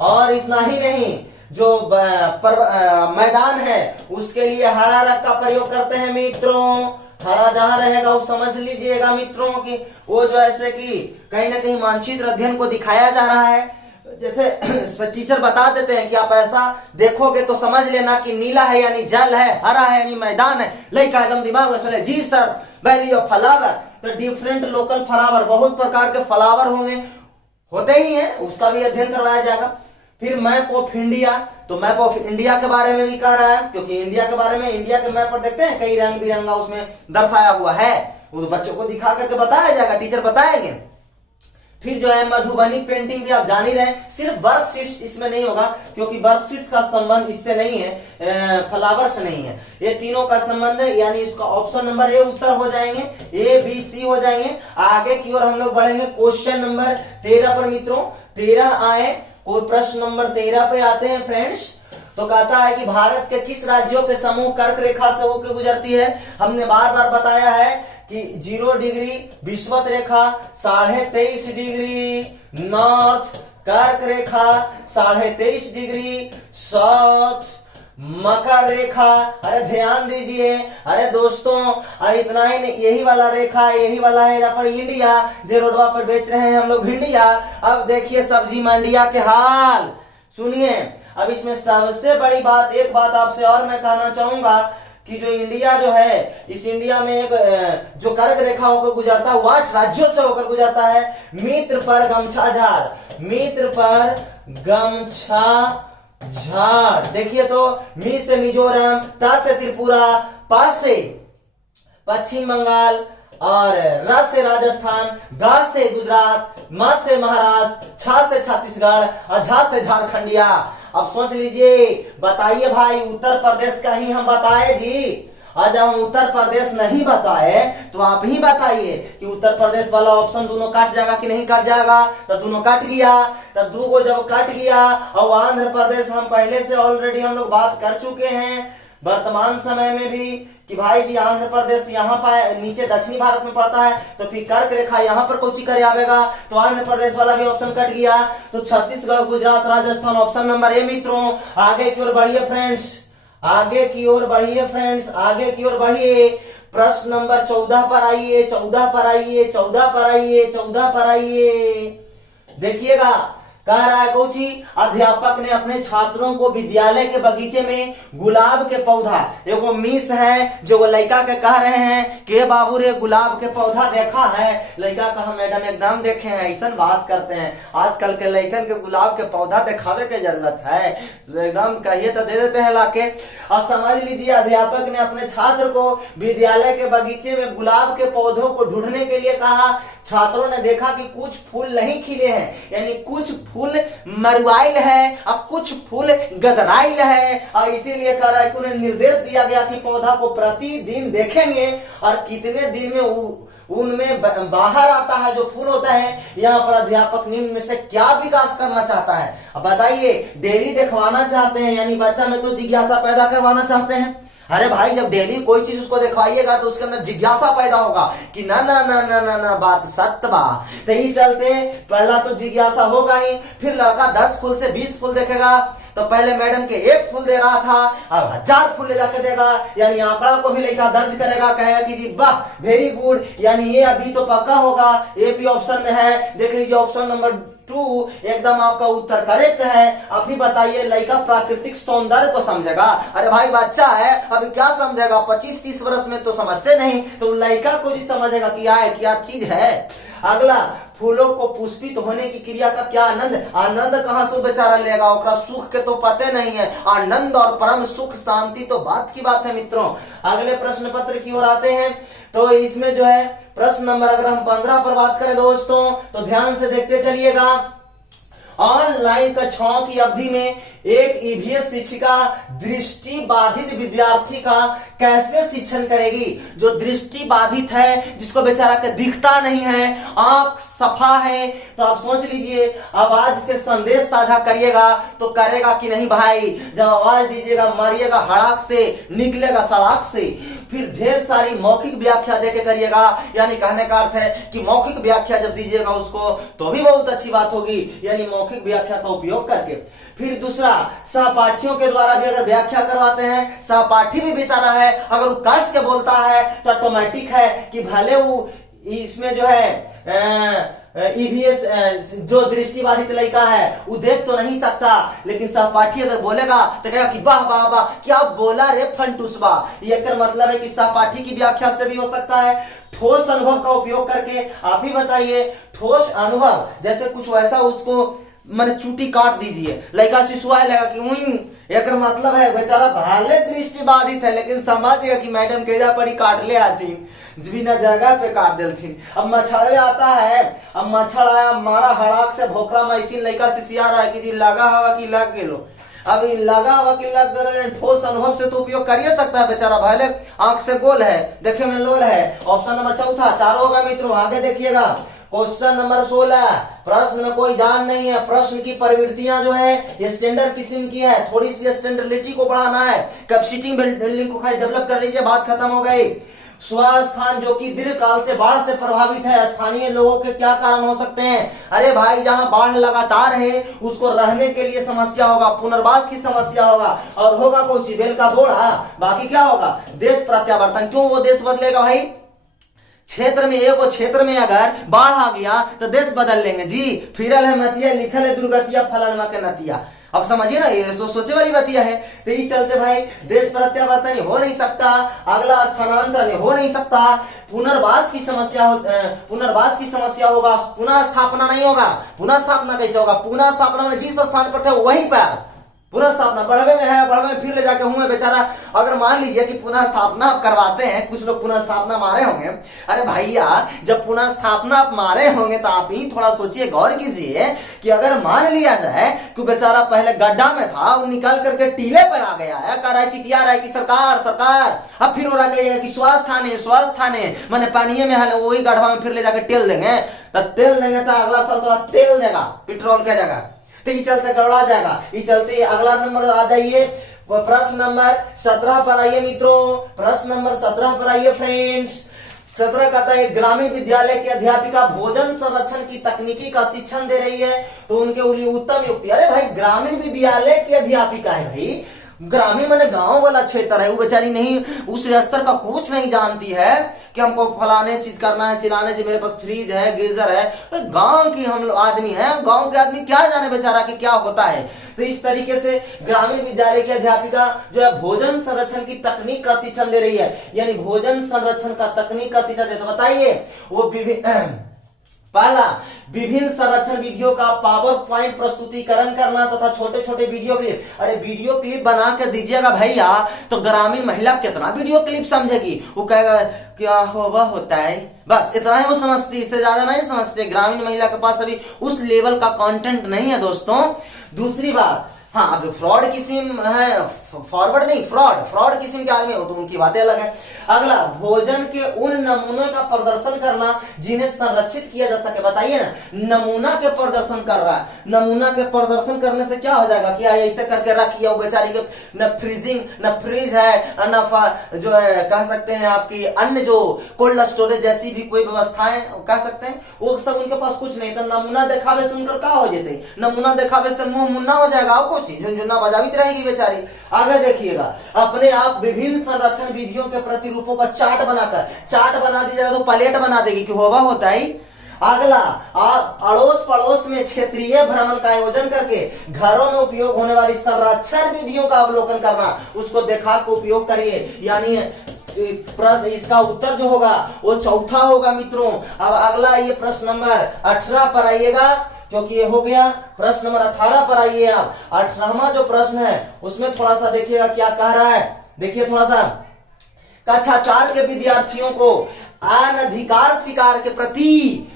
और इतना ही नहीं, जो मैदान है उसके लिए हरा रंग का प्रयोग करते हैं मित्रों। हरा जहां रहेगा वो समझ लीजिएगा मित्रों कि वो जो ऐसे कि कहीं ना कहीं मानचित्र अध्ययन को दिखाया जा रहा है। जैसे टीचर बता देते हैं कि आप ऐसा देखोगे तो समझ लेना कि नीला है यानी जल है, हरा है यानी मैदान है। लड़का एकदम दिमाग में चले, जी सर वैली ऑफ फ्लावर, तो डिफरेंट लोकल फ्लावर, बहुत प्रकार के फ्लावर होंगे, होते ही हैं, उसका भी अध्ययन करवाया जाएगा। फिर मैप ऑफ इंडिया, तो मैप ऑफ इंडिया के बारे में भी कह रहा है, क्योंकि इंडिया के बारे में, इंडिया के मैप पर देखते हैं कई रंग बिरंगा उसमें दर्शाया हुआ है, वो बच्चों को दिखा करके बताया जाएगा, टीचर बताएंगे। फिर जो है मधुबनी पेंटिंग भी आप जान ही रहे हैं, सिर्फ वर्कशीट इसमें नहीं होगा, क्योंकि वर्कशीट का संबंध इससे नहीं है, फ्लावर से नहीं है, ये तीनों का संबंध है, यानी इसका ऑप्शन नंबर ए उत्तर हो जाएंगे, ए बी सी हो जाएंगे। आगे की ओर हम लोग बढ़ेंगे क्वेश्चन नंबर 13 पर मित्रों। 13 आए, कोई प्रश्न नंबर 13 पे आते हैं फ्रेंड्स। तो कहता है कि भारत के किस राज्यों के समूह कर्क रेखा से होकर गुजरती है? हमने बार बार बताया है कि 0 डिग्री विषुवत रेखा, 23.5 डिग्री नॉर्थ कर्क रेखा, 23.5 डिग्री साउथ मकर रेखा। अरे ध्यान दीजिए, अरे दोस्तों इतना ही नहीं, यही वाला रेखा, यही वाला है यहाँ पर इंडिया, जो रोडवा पर बेच रहे हैं हम लोग भिंडिया। अब देखिए सब्जी मंडिया के हाल, सुनिए। अब इसमें सबसे बड़ी बात, एक बात आपसे और मैं कहना चाहूंगा कि जो इंडिया जो है, इस इंडिया में एक जो कर्क रेखा होकर गुजरता है, 8 राज्यों से होकर गुजरता है। मित्र पर गमछा झाड़, मित्र पर गमछा झाड़। देखिए तो मी से मिजोरम, ता से त्रिपुरा, पा से पश्चिम बंगाल, और र से राजस्थान, गा से गुजरात, म से महाराष्ट्र, छ से छत्तीसगढ़, और झ से झारखंडिया। अब सोच लीजिए, बताइए भाई, उत्तर प्रदेश का ही हम बताए जी, आज हम उत्तर प्रदेश नहीं बताए तो आप ही बताइए कि उत्तर प्रदेश वाला ऑप्शन दोनों काट जाएगा कि नहीं काट जाएगा। तो दोनों काट गया, तब दो को जब काट गया और आंध्र प्रदेश हम पहले से ऑलरेडी हम लोग बात कर चुके हैं वर्तमान समय में भी कि भाई जी आंध्र प्रदेश यहाँ पर नीचे दक्षिणी भारत में पड़ता है, तो फिर कर्क रेखा यहाँ पर कौन सी करे आवेगा, तो आंध्र प्रदेश वाला भी ऑप्शन कट गया। तो Chhattisgarh, Gujarat, Rajasthan option number A मित्रों। आगे की ओर बढ़िए फ्रेंड्स, आगे की ओर बढ़िए फ्रेंड्स, आगे की ओर बढ़िए। प्रश्न नंबर 14 पर आइए, 14 पर आइए, 14 पर आइए, 14 पर आइए। देखिएगा कह रहा है कोची, अध्यापक ने अपने छात्रों को विद्यालय के बगीचे में गुलाब के पौधा, एगो मिस है जो वो लड़का के कह रहे हैं कि बाबू रे गुलाब के पौधा देखा है। लड़का कहा मैडम एकदम देखे हैं, ऐसा बात करते हैं। आजकल के लड़कन के गुलाब के पौधा दिखावे के जरूरत है, एकदम कहिए तो दे देते हैं लाके। और समझ लीजिए अध्यापक ने अपने छात्र को विद्यालय के बगीचे में गुलाब के पौधों को ढूंढने के लिए कहा। छात्रों ने देखा कि कुछ फूल नहीं खिले हैं, यानी कुछ फूल मरुआइल है और कुछ फूल गदराइल है, और इसीलिए कह रहा है कि उन्हें निर्देश दिया गया कि पौधा को प्रतिदिन देखेंगे और कितने दिन में उनमें बाहर आता है जो फूल होता है। यहाँ पर अध्यापक निम्न में से क्या विकास करना चाहता है, अब बताइए। डेली दिखवाना चाहते हैं, यानी बच्चा में तो जिज्ञासा पैदा करवाना चाहते हैं। अरे भाई जब डेली कोई चीज उसको दिखवाइएगा तो उसके अंदर जिज्ञासा पैदा होगा कि ना ना ना ना ना ना बात सत्य बा। तो ही चलते पहला तो जिज्ञासा होगा ही, फिर लड़का 10 फूल से 20 फूल देखेगा। तो पहले मैडम के 1 फूल दे रहा था, अब 1000 फूल ले जाके देगा, यानी आंकड़ा को भी लड़का दर्ज करेगा, कहेगा कि जी वाह वेरी गुड, यानी ये अभी तो पक्का होगा। ए भी ऑप्शन में है, देख लीजिए ऑप्शन नंबर 2 एकदम आपका उत्तर करेक्ट है। अभी बताइए लड़का प्राकृतिक सौंदर्य को समझेगा। अरे भाई बच्चा है अभी क्या समझेगा, 25-30 वर्ष में तो समझते नहीं, तो लड़का को जी समझेगा कि क्या चीज है। अगला, फूलों को पुष्पित होने की क्रिया का क्या आनंद, आनंद कहां से बेचारा लेगा, ओकरा सुख के तो पते नहीं है। आनंद और परम सुख शांति तो बात की बात है मित्रों। अगले प्रश्न पत्र की ओर आते हैं, तो इसमें जो है प्रश्न नंबर अगर हम 15 पर बात करें दोस्तों, तो ध्यान से देखते चलिएगा। ऑनलाइन कक्षाओं की अवधि में एक ईवीएस शिक्षिका दृष्टि बाधित विद्यार्थी का कैसे शिक्षण करेगी। जो दृष्टि बाधित है, जिसको बेचारा के दिखता नहीं है, आंख सफा है, तो आप सोच लीजिए आवाज से संदेश साझा करिएगा तो करेगा कि नहीं भाई। जब आवाज दीजिएगा मारिएगा हड़ाक से, निकलेगा सड़ाक से। फिर ढेर सारी मौखिक व्याख्या देके करिएगा, यानी कहने का अर्थ है कि मौखिक व्याख्या जब दीजिएगा उसको तो भी बहुत अच्छी बात होगी, यानी मौखिक व्याख्या का उपयोग करके। फिर दूसरा, सहपाठियों के द्वारा भी अगर व्याख्या करवाते हैं, सहपाठी भी बेचारा है, अगर वो कस के बोलता है तो ऑटोमेटिक है कि भले वो इसमें जो है ईवीएस जो दृष्टिबाधित लड़का है वो देख तो नहीं सकता, लेकिन सहपाठी अगर बोलेगा तो कहेगा कि वाह वाह वाह क्या बोला रे फंटूसबा। ये कर मतलब है कि सहपाठी की व्याख्या से भी हो सकता है। ठोस अनुभव का उपयोग करके आप ही बताइए, ठोस अनुभव जैसे कुछ वैसा उसको मैंने चूटी काट दीजिए, लड़का शिशुआए लगा कि एक मतलब है बेचारा भाले दृष्टि बाधित है, लेकिन समझ गया कि मैडम केजा पड़ी काट ले आती, बिना जगह पे काट देलथिन। अब मच्छर आता है, अब मच्छर आया मारा हड़ाक से भोकरा में, इसी लड़का सिसिया रहा है कि जी लगा हवा कि लग गेलो। अब लगा हुआ कि लग गए, ठोस अनुभव से तो उपयोग कर सकता है बेचारा, भले आंख से गोल है, देखे में लोल है। ऑप्शन नंबर 4 चारों होगा मित्रों। आगे देखिएगा क्वेश्चन नंबर 16, प्रश्न में कोई जान नहीं है। प्रश्न की प्रवृत्तियां जो है ये स्टैंडर्ड किस्म की है, थोड़ी सी स्टैंडर्डिटी को बढ़ाना है, कैपेसिटी बिल्डिंग को खाली डेवलप कर लीजिए, बात खत्म हो गई। स्वास्थान जो कि दीर्घ काल से बाढ़ से प्रभावित है, स्थानीय लोगों के क्या कारण हो सकते हैं। अरे भाई जहां बाढ़ लगातार है उसको रहने के लिए समस्या होगा, पुनर्वास की समस्या होगा, और होगा कौन सी, बेल का बोड़ा। बाकी क्या होगा, देश प्रत्यावर्तन। क्यों वो देश बदलेगा भाई, क्षेत्र में एक क्षेत्र में अगर बाढ़ आ गया तो देश बदल लेंगे जी। फिरल है मतिया, लिखल है दुर्गतिया, फलानमा के नतिया। अब समझिए ना, ये सोचे वाली बतिया है। तो ये चलते भाई देश प्रत्यावर्तन हो नहीं सकता, अगला स्थानांतरण हो नहीं सकता, पुनर्वास की समस्या होगा, पुनः स्थापना नहीं होगा। पुनः स्थापना कैसे होगा, पुनः स्थापना में जिस स्थान पर थे वहीं पर पुनः स्थापना बढ़वे में है, बढ़वे में फिर ले जाके हुए बेचारा। अगर मान लीजिए कि पुनः स्थापना आप करवाते हैं, कुछ लोग पुनः स्थापना मारे होंगे। अरे भैया, जब पुनः स्थापना आप मारे होंगे तो आप ही थोड़ा सोचिए, गौर कीजिए कि अगर मान लिया जाए कि बेचारा पहले गड्ढा में था, वो निकाल करके टीले पर आ गया है, कह रहा है, चिचिया रहा है कि सरकार सरकार, अब फिर हो रहा है कि स्वास्थ्य थाने मैंने पानी में है, वही गड्ढा में फिर ले जाकर तेल देंगे, तो तेल देंगे तो अगला साल थोड़ा तेल देगा पेट्रोल के जगह, तो ये चलते गड़बड़ा जाएगा। ये चलते अगला नंबर आ जाइए, प्रश्न नंबर 17 पर आइए मित्रों, प्रश्न नंबर 17 पर आइए फ्रेंड्स। 17 कहता है, ग्रामीण विद्यालय की अध्यापिका भोजन संरक्षण की तकनीकी का शिक्षण दे रही है, तो उनके लिए उत्तम युक्ति। अरे भाई, ग्रामीण विद्यालय की अध्यापिका है भाई, ग्रामीण माने गांव वाला क्षेत्र है, वो बेचारी नहीं उस स्तर का कुछ नहीं जानती है कि हमको फलाने चीज करना है, चिलाने से, मेरे पास फ्रिज है, गीजर है। गांव की हम आदमी है, गांव के आदमी क्या जाने बेचारा कि क्या होता है। तो इस तरीके से ग्रामीण विद्यालय की अध्यापिका जो है भोजन संरक्षण की तकनीक का शिक्षण दे रही है, यानी भोजन संरक्षण का तकनीक का शिक्षण दे। तो बताइए वो पहला, विभिन्न संरक्षण विधियों का पावर पॉइंट प्रस्तुतिकरण करना तथा छोटे छोटे वीडियो क्लिप। अरे वीडियो क्लिप बना के दीजिएगा भैया, तो ग्रामीण महिला कितना वीडियो क्लिप समझेगी, वो कहेगा क्या होता है, बस इतना ही वो समझती, इससे ज्यादा नहीं समझते। ग्रामीण महिला के पास अभी उस लेवल का कंटेंट नहीं है दोस्तों। दूसरी बात, हाँ, अब फ्रॉड किस्म है, फॉरवर्ड नहीं, फ्रॉड किस्म के आदमी हो तो उनकी बातें अलग है। अगला, भोजन के उन नमूनों का प्रदर्शन करना जिन्हें संरक्षित किया जा सके। बताइए ना, नमूना के प्रदर्शन कर रहा है, नमूना के प्रदर्शन करने से क्या हो जाएगा, क्या ऐसे करके रखिए वो बेचारी के न फ्रीजिंग न फ्रीज है, न जो है कह सकते हैं आपकी अन्य जो कोल्ड स्टोरेज जैसी भी कोई व्यवस्थाएं कह सकते हैं, वो सब उनके पास कुछ नहीं। तो नमूना दिखावे से उनका क्या हो जाते, नमूना दिखावे से मुंह मुन्ना हो जाएगा, आपको झुनझुना बजावित रहेगी बेचारी। आगे देखिएगा, अपने आप विभिन्न संरक्षण विधियों के प्रतिरूपों का चार्ट बना दीजिएगा, तो प्लेट बना देगी कि होता है। अगला, अड़ोस पड़ोस में क्षेत्रीय भ्रमण का आयोजन करके घरों में उपयोग होने वाली संरक्षण विधियों का अवलोकन करना, उसको देखा के उपयोग करिए। यानी इसका उत्तर जो होगा वो चौथा होगा मित्रों। अब अगला ये प्रश्न नंबर 18 पर आइएगा, क्योंकि ये हो गया। प्रश्न नंबर 18 पर आइए आप। 18वां जो प्रश्न है उसमें थोड़ा सा देखिएगा क्या कह रहा है, देखिए थोड़ा सा। कक्षा 4 के विद्यार्थियों को अनधिकार शिकार के प्रति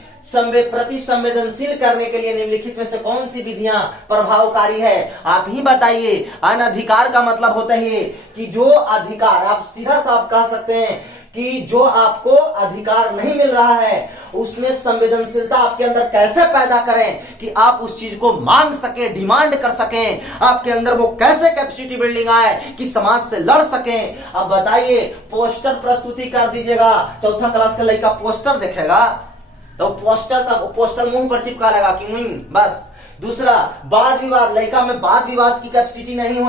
संवेदनशील करने के लिए निम्नलिखित में से कौन सी विधियां प्रभावकारी है, आप ही बताइए। अनधिकार का मतलब होता है कि जो अधिकार, आप सीधा साफ कह सकते हैं कि जो आपको अधिकार नहीं मिल रहा है उसमें संवेदनशीलता आपके अंदर कैसे पैदा करें कि आप उस चीज को मांग सके, डिमांड कर सकें, आपके अंदर वो कैसे कैपेसिटी बिल्डिंग आए कि समाज से लड़ सकें। अब बताइए, पोस्टर प्रस्तुति कर दीजिएगा, चौथा क्लास का लड़का पोस्टर देखेगा तो पोस्टर मुंह पर चिपका लेगा कि बस। दूसरा, वाद विवाद, लड़का में वाद विवाद की कैपेसिटी नहीं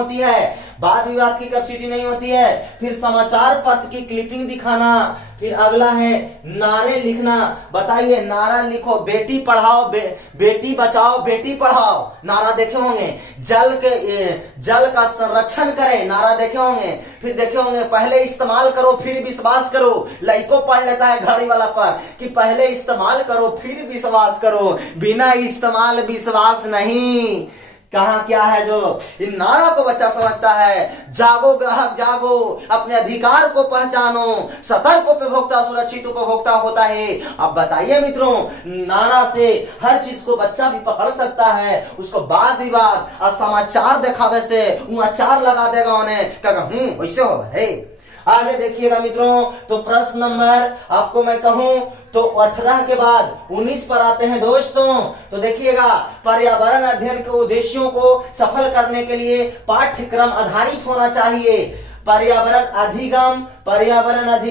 होती है, फिर समाचार पत्र की क्लिपिंग दिखाना। फिर अगला है नारे लिखना। बताइए, नारा लिखो, बेटी पढ़ाओ, बेटी बचाओ, बेटी पढ़ाओ, नारा देखे होंगे। जल का संरक्षण करें, नारा देखे होंगे। फिर देखे होंगे, पहले इस्तेमाल करो फिर विश्वास करो। लड़को पढ़ लेता है घड़ी वाला पर कि पहले इस्तेमाल करो फिर विश्वास करो, बिना इस्तेमाल विश्वास नहीं। कहा क्या है जो इन नारा को बच्चा समझता है। जागो ग्राहक जागो, अपने अधिकार को पहचानो, सतर्क उपभोक्ता सुरक्षित उपभोक्ता होता है। अब बताइए मित्रों, नारा से हर चीज को बच्चा भी पकड़ सकता है, उसको वाद विवाद और समाचार दिखावे से वो अचार लगा देगा उन्हें, कहेगा वैसे होगा है। आगे देखिएगा मित्रों, तो प्रश्न नंबर आपको मैं कहूं तो 18 के बाद 19 पर आते हैं दोस्तों। तो देखिएगा, पर्यावरण अध्ययन के उद्देश्यों को सफल करने के लिए पाठ्यक्रम आधारित होना चाहिए। पर्यावरण अधिगम,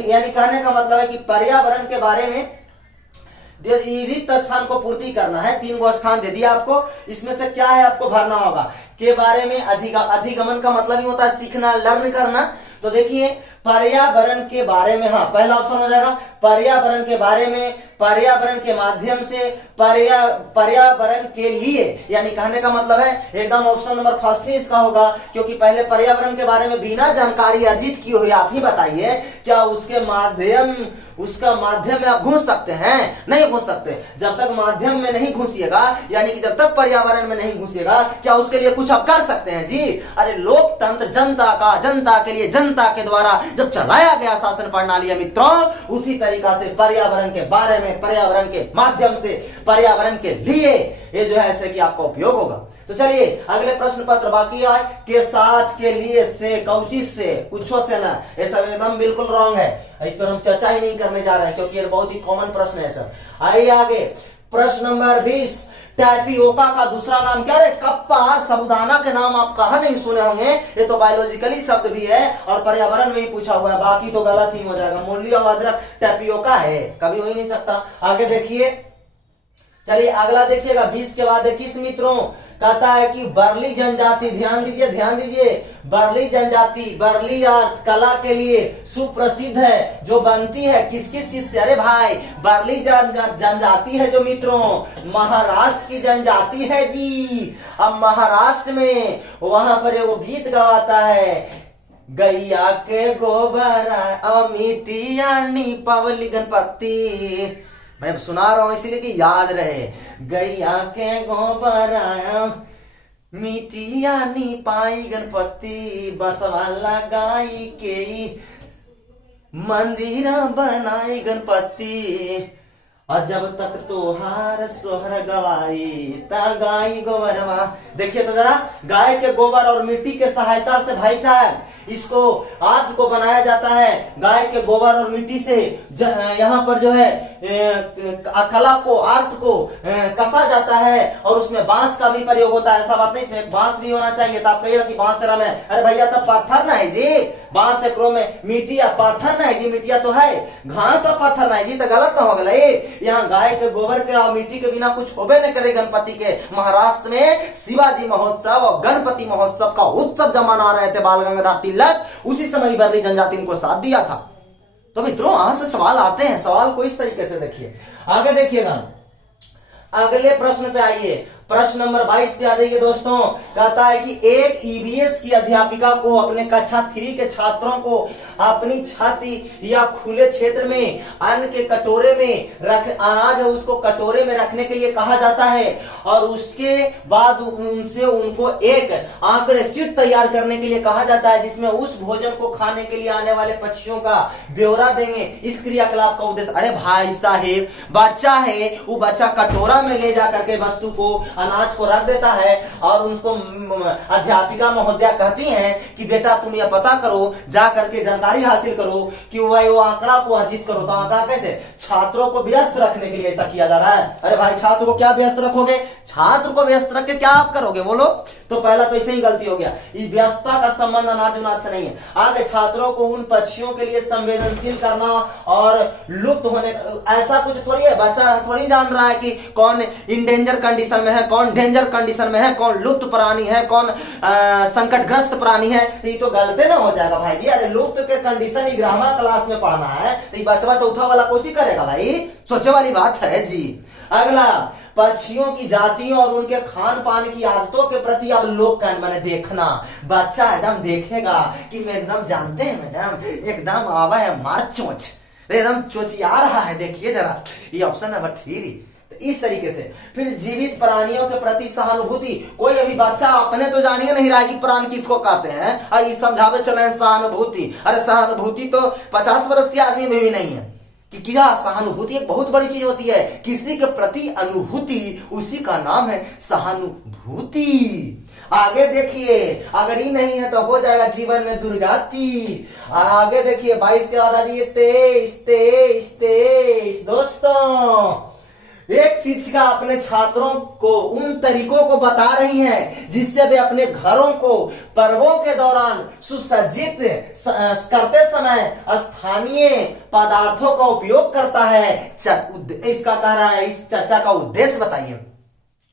यानी कहने का मतलब है कि पर्यावरण के बारे में रिक्त स्थान को पूर्ति करना है। 3 गो स्थान दे दिया आपको, इसमें से क्या है आपको भरना होगा। के बारे में अधिगमन का मतलब ही होता है सीखना, लर्न करना। तो देखिए, पर्यावरण के बारे में, हाँ पहला ऑप्शन हो जाएगा पर्यावरण के बारे में, पर्यावरण के माध्यम से, पर्यावरण के लिए, यानी कहने का मतलब है एकदम ऑप्शन नंबर फर्स्ट ही इसका होगा, क्योंकि पहले पर्यावरण के बारे में बिना जानकारी अर्जित किए हुए आप ही बताइए क्या उसका माध्यम में आप घुस सकते हैं? नहीं घुस सकते। जब तक माध्यम में नहीं घुसिएगा, यानी कि जब तक पर्यावरण में नहीं घुसिएगा, क्या उसके लिए कुछ आप कर सकते हैं जी? अरे लोकतंत्र जनता के लिए, जनता के द्वारा जब चलाया गया शासन प्रणाली है मित्रों, उसी तरीका से पर्यावरण के बारे में, पर्यावरण के माध्यम से, पर्यावरण के लिए ये जो है ऐसे कि आपका उपयोग होगा। तो चलिए अगले प्रश्न पत्र बाकी है के साथ, के लिए, से, कौची से, कुछो से ना, ये सब एकदम बिल्कुल रॉन्ग है, इस पर हम चर्चा ही नहीं करने जा रहे हैं क्योंकि ये बहुत ही कॉमन प्रश्न है सर। आइए आगे, प्रश्न नंबर 20, टैपियोका का दूसरा नाम क्या है? कप्पा। साबूदाना के नाम आप कहा नहीं सुने होंगे, ये तो बायोलॉजिकली शब्द भी है और पर्यावरण में ही पूछा हुआ है, बाकी तो गलत ही हो जाएगा। मूली और अदरक टैपियोका है, कभी हो ही नहीं सकता। आगे देखिए, चलिए अगला देखिएगा 20 के बाद 21 मित्रों, कहता है कि बर्ली जनजाति, ध्यान दीजिए, बर्ली जनजाति, बर्ली आर्ट कला के लिए सुप्रसिद्ध है, जो बनती है किस किस चीज से? अरे भाई बर्ली जनजाति है जो मित्रों महाराष्ट्र की जनजाति है जी। अब महाराष्ट्र में वहां पर वो गीत गवाता है, गैया के गोबर मिट्टिया नी पवली गणपति। मैं अब सुना रहा हूं इसीलिए कि याद रहे, गैया के गोबर आया मिटिया नी पाई गणपति, बसवाला गाई के मंदिर बनाई गणपति, और जब तक तोहार सोहर गवाई ता गाई गोबरवा। देखिए तो जरा, गाय के गोबर और मिट्टी के सहायता से भाई साहब इसको आर्ट को बनाया जाता है, गाय के गोबर और मिट्टी से यहाँ पर जो है कला को, आर्ट को कसा जाता है और उसमें बांस का भी प्रयोग होता है। ऐसा बात नहीं, इसमें बांस भी होना चाहिए। तो आप कहिएगा कि बांस से है, अरे भैया तब पत्थर ना है जी, बांस से क्रो में मिट्टिया, पत्थर ना है जी, मिट्टिया तो है, घास और पत्थर ना है जी, तो गलत ना हो गया। यहाँ गाय के गोबर के और मिट्टी के बिना कुछ होबे न करे। गणपति के महाराष्ट्र में शिवाजी महोत्सव और गणपति महोत्सव का उत्सव जब मना रहे थे बाल गंगाधर तिलक, उसी समय बर्ली जनजाति इनको साथ दिया था। तो मित्रों वहां से सवाल आते हैं, सवाल को इस तरीके से देखिए। आगे देखिएगा, अगले प्रश्न पे आइए, प्रश्न नंबर 22 पे आ जाइए दोस्तों। कहता है कि एक ईबीएस की अध्यापिका को अपने कक्षा 3 के छात्रों को अपनी छाती या खुले क्षेत्र में अन्न के कटोरे में अनाज है उसको कटोरे में रखने के लिए कहा जाता है, और उसके बाद उनसे उनको एक आंकड़े शीट तैयार करने के लिए कहा जाता है, जिसमें उस भोजन को खाने के लिए आने वाले पक्षियों का ब्यौरा देंगे। इस क्रियाकलाप का उद्देश्य, अरे भाई साहेब बच्चा है, वो बच्चा कटोरा में ले जा करके वस्तु को, अनाज को रख देता है और उसको अध्यापिका महोदया कहती हैं कि बेटा तुम यह पता करो, जा करके जानकारी हासिल करो कि वो आंकड़ा को अर्जित करो। तो आंकड़ा कैसे? छात्रों को व्यस्त रखने के लिए ऐसा किया जा रहा है। अरे भाई छात्र को क्या व्यस्त रखोगे? छात्र को व्यस्त रख के क्या आप करोगे बोलो? तो पहला तो इसे ही गलती हो गया, इस व्यस्तता का संबंध अनाज उनाज से नहीं है। आगे छात्रों को उन पक्षियों के लिए संवेदनशील करना और लुप्त होने, ऐसा कुछ थोड़ी है, बच्चा थोड़ी जान रहा है कि कौन इंडेंजर कंडीशन में है, कौन डेंजर कंडीशन में है, कौन लुप्त प्राणी है, कौन संकटग्रस्त प्राणी है। ये तो गलते ना हो जाएगा भाई जी। अरे लुप्त के कंडीशन ही ग्रामर क्लास में पढ़ना है, तो बचवा चौथा वाला कोची करेगा भाई? सोचे वाली बात है जी। अगला, पक्षियों की जातियों और उनके खान पान की आदतों के प्रति अब लोग कान बने देखना। बच्चा एकदम देखेगा कि मैं एकदम जानते हैं मैडम, एकदम आवा है मार चोच, एकदम चोचिया रहा है, देखिए जरा। ये ऑप्शन नंबर 3। इस तरीके से फिर जीवित प्राणियों के प्रति सहानुभूति। कोई अभी बच्चा अपने तो जानिए नहीं रहा है कि प्राण किसको कहते हैं, और ये समझावे चले सहानुभूति। अरे सहानुभूति तो 50 वर्ष के आदमी में भी नहीं है कि क्या सहानुभूति एक बहुत बड़ी चीज होती है। किसी के प्रति अनुभूति, उसी का नाम है सहानुभूति। आगे देखिए, अगर ही नहीं है तो हो जाएगा जीवन में दुर्गति। आगे देखिए 22 के बाद आ जाइए 23 दोस्तों। एक शिक्षिका अपने छात्रों को उन तरीकों को बता रही है जिससे वे अपने घरों को पर्वों के दौरान सुसज्जित करते समय स्थानीय पदार्थों का उपयोग करता है। इसका कह रहा है, इस चर्चा का उद्देश्य बताइए।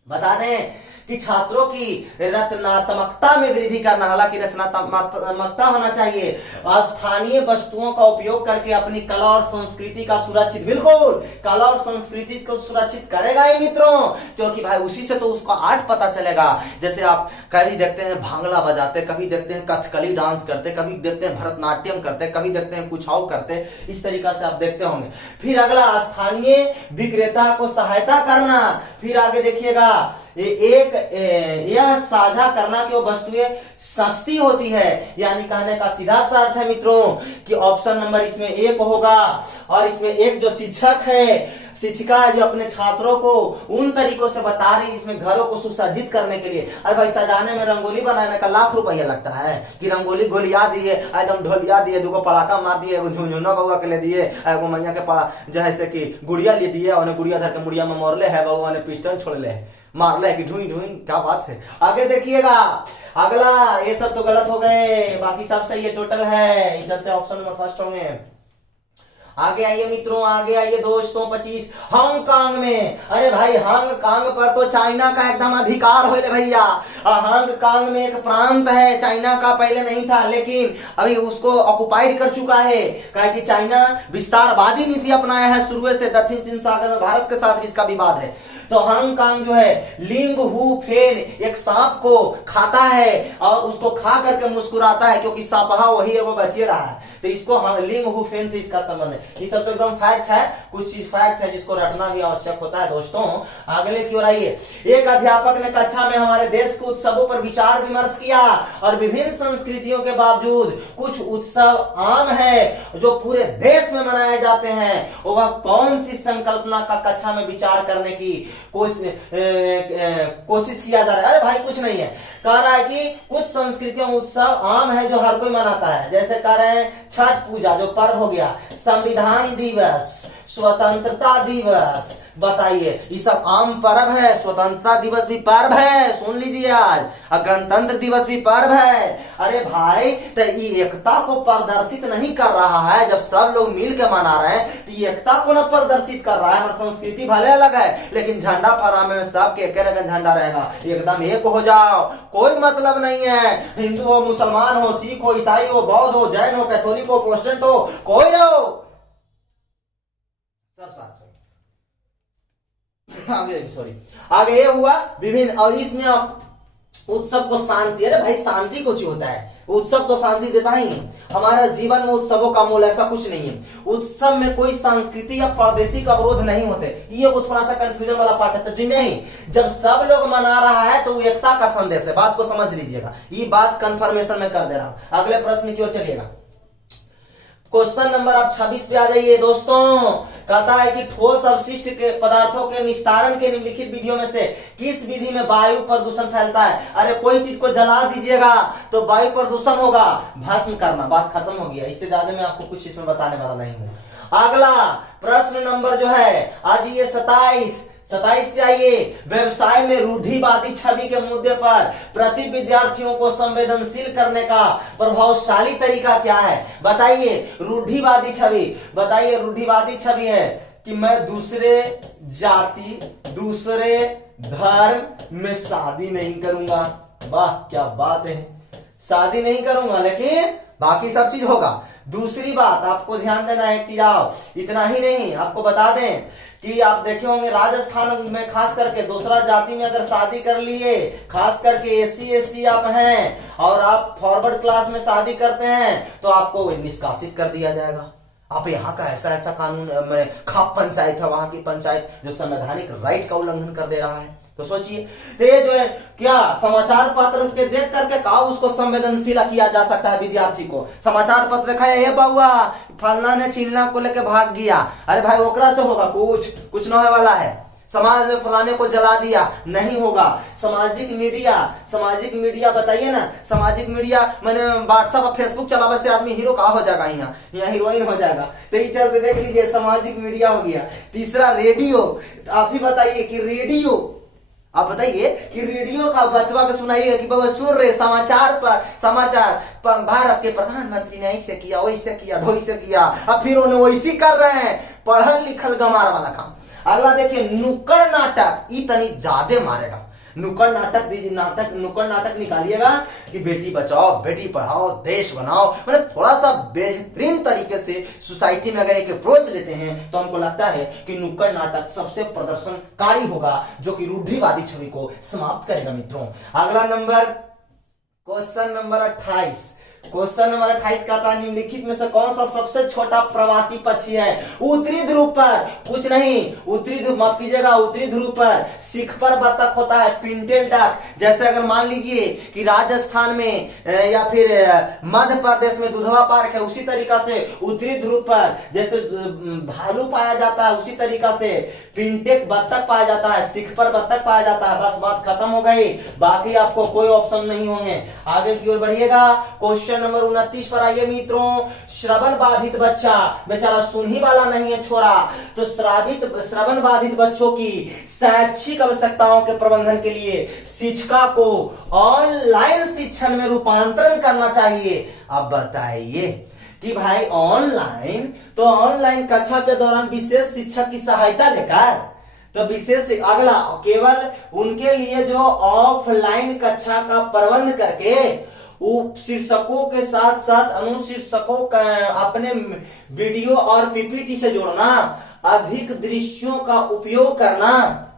बता दें कि छात्रों की रचनात्मकता में वृद्धि करना, हालांकि रचनात्मकता होना चाहिए, और स्थानीय वस्तुओं का उपयोग करके अपनी कला और संस्कृति का सुरक्षित, बिल्कुल कला और संस्कृति को सुरक्षित करेगा ही मित्रों, क्योंकि भाई उसी से तो उसका आर्ट पता चलेगा। जैसे आप कभी देखते हैं भांगड़ा बजाते, कभी देखते हैं कथकली डांस करते, कभी देखते हैं भरतनाट्यम करते, कभी देखते हैं कुछ और करते, इस तरीका से आप देखते होंगे। फिर अगला, स्थानीय विक्रेता को सहायता करना। फिर आगे देखिएगा, यह साझा करना कि वो वस्तुएं सस्ती होती है, यानी कहने का सीधा सा अर्थ है मित्रों कि ऑप्शन नंबर इसमें एक होगा। और इसमें एक जो शिक्षक है, शिक्षिका है, जो अपने छात्रों को उन तरीकों से बता रही इसमें घरों को सुसज्जित करने के लिए। अरे भाई सजाने में, रंगोली बनाने का लाख रुपया लगता है कि रंगोली गोलिया दिए, एकदम ढोलिया दिए, दुगो पड़ाका मार दिए, एगो झुनझुना बउआ के ले दिए, एगो मैया के पड़ा जैसे कि गुड़िया ले दिए, और गुड़िया धर के मुड़िया में मोरले है, बउआ ने पिस्टन छोड़ ले मारले कि ढूई ढूई, क्या बात है। आगे देखिएगा, अगला, ये सब तो गलत हो गए, बाकी सब सही है, टोटल है, इस चलते ऑप्शन नंबर फर्स्ट होंगे। आगे आइए मित्रों, आगे आइए दोस्तों, 25 हांगकांग में। अरे भाई हांगकांग पर तो चाइना का एकदम अधिकार हो भैया। हांगकांग में एक प्रांत है, चाइना का पहले नहीं था, लेकिन अभी उसको ऑक्युपाइड कर चुका है, कहा कि चाइना विस्तारवादी नीति अपनाया है शुरू से दक्षिण चीन सागर में, भारत के साथ भी इसका विवाद है। तो हांगकांग जो है, लिंग हु फेन एक सांप को खाता है और उसको खा करके मुस्कुराता है, क्योंकि सांपहा वही है, वो बचे रहा है, तो इसको लिंग हु फेन से इसका संबंध है। ये सब तो एकदम फैक्ट है, कुछ चीज फैक्ट है जिसको रटना भी आवश्यक होता है दोस्तों। अगले की ओर आइए, एक अध्यापक ने कक्षा में हमारे देश के उत्सवों पर विचार विमर्श किया, और विभिन्न संस्कृतियों के बावजूद कुछ उत्सव आम है जो पूरे देश में मनाए जाते हैं, वह कौन सी संकल्पना का कक्षा में विचार करने की कोशिश किया जा रहा है। अरे भाई कुछ नहीं है, कह रहा है कि कुछ संस्कृतियों उत्सव आम है जो हर कोई मनाता है, जैसे कह रहे हैं छठ पूजा जो पर्व हो गया, संविधान दिवस, स्वतंत्रता दिवस, बताइए ये सब आम पर्व है। स्वतंत्रता दिवस भी पर्व है, सुन लीजिए, आज गणतंत्र दिवस भी पर्व है। अरे भाई तो ये एकता को प्रदर्शित नहीं कर रहा है, जब सब लोग मिल के मना रहे हैं तो ये एकता को न प्रदर्शित कर रहा है। हमारी संस्कृति भले अलग है, लेकिन झंडा फहराने में सबके एक रंग झंडा रहेगा, एकदम एक हो जाओ, कोई मतलब नहीं है, हिंदू हो, मुसलमान हो, सिख हो, ईसाई हो, बौद्ध हो, जैन हो, कैथोलिक हो, प्रोटेस्टेंट हो, कोई रहो, सब साथ आगे ये हुआ विभिन्न। और इसमें उत्सव को शांति, अरे भाई शांति कुछ होता है, उत्सव तो शांति देता ही। हमारा जीवन में उत्सवों का मूल ऐसा कुछ नहीं है। उत्सव में कोई सांस्कृतिक या प्रादेशिक अवरोध नहीं होते, ये वो थोड़ा सा कंफ्यूजन वाला पार्ट है। तो जी नहीं, जब सब लोग मना रहा है तो एकता का संदेश है, बात को समझ लीजिएगा, ये बात कंफर्मेशन में कर दे रहा हूं। अगले प्रश्न की ओर चलिएगा, क्वेश्चन नंबर आप 26 पे आ जाइए दोस्तों। कहता है कि ठोस अवशिष्ट के पदार्थों के निस्तारण के निम्नलिखित विधियों में से किस विधि में वायु प्रदूषण फैलता है। अरे कोई चीज को जला दीजिएगा तो वायु प्रदूषण होगा, भस्म करना, बात खत्म हो गया। इससे ज्यादा मैं आपको कुछ इसमें बताने वाला नहीं हूं। अगला प्रश्न नंबर जो है आज ये 27 पे आइए। व्यवसाय में रूढ़िवादी छवि के मुद्दे पर प्रति विद्यार्थियों को संवेदनशील करने का प्रभावशाली तरीका क्या है, बताइए। रूढ़िवादी छवि, बताइए। रूढ़िवादी छवि है कि मैं दूसरे जाति, दूसरे धर्म में शादी नहीं करूंगा। वाह क्या बात है, शादी नहीं करूंगा लेकिन बाकी सब चीज होगा। दूसरी बात आपको ध्यान देना है, एक चीज आओ, इतना ही नहीं आपको बता दें कि आप देखे होंगे राजस्थान में खास करके दूसरा जाति में अगर शादी कर लिए, खास करके SC/ST आप हैं और आप फॉरवर्ड क्लास में शादी करते हैं तो आपको निष्कासित कर दिया जाएगा। आप यहाँ का ऐसा कानून, खाप पंचायत है वहां की पंचायत जो संवैधानिक राइट का उल्लंघन कर दे रहा है। तो सोचिए, तो ये जो है क्या समाचार पत्र के देख करके कहा उसको संवेदनशील किया जा सकता है विद्यार्थी को। समाचार पत्र देखा है, ये बउआ फलना ने चिलना को लेके भाग गया, अरे भाई ओकरा से होगा कुछ न होने वाला है। समाज में फलाने को जला दिया, नहीं होगा। सामाजिक मीडिया बताइए ना, सामाजिक मीडिया मैंने व्हाट्सएप और फेसबुक चलावे से आदमी हीरो कहा हो जाएगा, यहाँ हीरोइन हो जाएगा। तो ये चल के देख लीजिए, सामाजिक मीडिया हो गया। तीसरा रेडियो, आप ही बताइए कि रेडियो, आप बताइए कि रेडियो का बचवा को सुनाइए कि बाबा सुन रहे समाचार भारत के प्रधानमंत्री ने ऐसे किया, वैसे किया, ढोई से किया, अब फिर उन्हें वैसी कर रहे हैं, पढ़ल लिखल गमार वाला काम। अगला देखिए, नुक्कड़ नाटक, इतनी ज्यादा मारेगा। नुक्कड़ नाटक दीजिए, नुक्कड़ नाटक निकालिएगा कि बेटी बचाओ बेटी पढ़ाओ देश बनाओ, मतलब थोड़ा सा बेहतरीन तरीके से सोसाइटी में अगर एक अप्रोच लेते हैं तो हमको लगता है कि नुक्कड़ नाटक सबसे प्रदर्शनकारी होगा, जो कि रूढ़िवादी छवि को समाप्त करेगा। मित्रों अगला number, question number 28। Question number 28 का था निम्नलिखित में से कौन सा सबसे छोटा प्रवासी पक्षी है? उत्तरी ध्रुव पर, कुछ नहीं, उत्तरी ध्रुव माफ कीजिएगा, उत्तरी ध्रुव पर सिख पर बतख होता है, पिंटेल डक। जैसे अगर मान लीजिए कि राजस्थान में या फिर मध्य प्रदेश में दुधवा पार्क है, उसी तरीका से उत्तरी ध्रुव पर जैसे भालू पाया जाता है, उसी तरीका से पिंटेक बतख पाया जाता है, सिख पर बतख पाया जाता है। बस बात खत्म हो गई, बाकी आपको कोई ऑप्शन नहीं होंगे। आगे की ओर बढ़िएगा, क्वेश्चन नंबर 29 पर आइए मित्रों। श्रवण बाधित बच्चा, बेचारा सुन ही वाला नहीं है छोरा, तो श्रवण बाधित बच्चों की शैक्षिक आवश्यकताओं के प्रबंधन के लिए शिक्षिका को ऑनलाइन शिक्षण में रूपांतरण करना चाहिए। अब बताइए कि भाई ऑनलाइन, तो ऑनलाइन कक्षा के दौरान विशेष शिक्षक की सहायता लेकर, तो विशेष अगला केवल उनके लिए जो ऑफलाइन कक्षा का प्रबंध करके उप शीर्षकों के साथ साथ अनुशीर्षकों का अपने वीडियो और पीपीटी से जोड़ना, अधिक दृश्यों का उपयोग करना,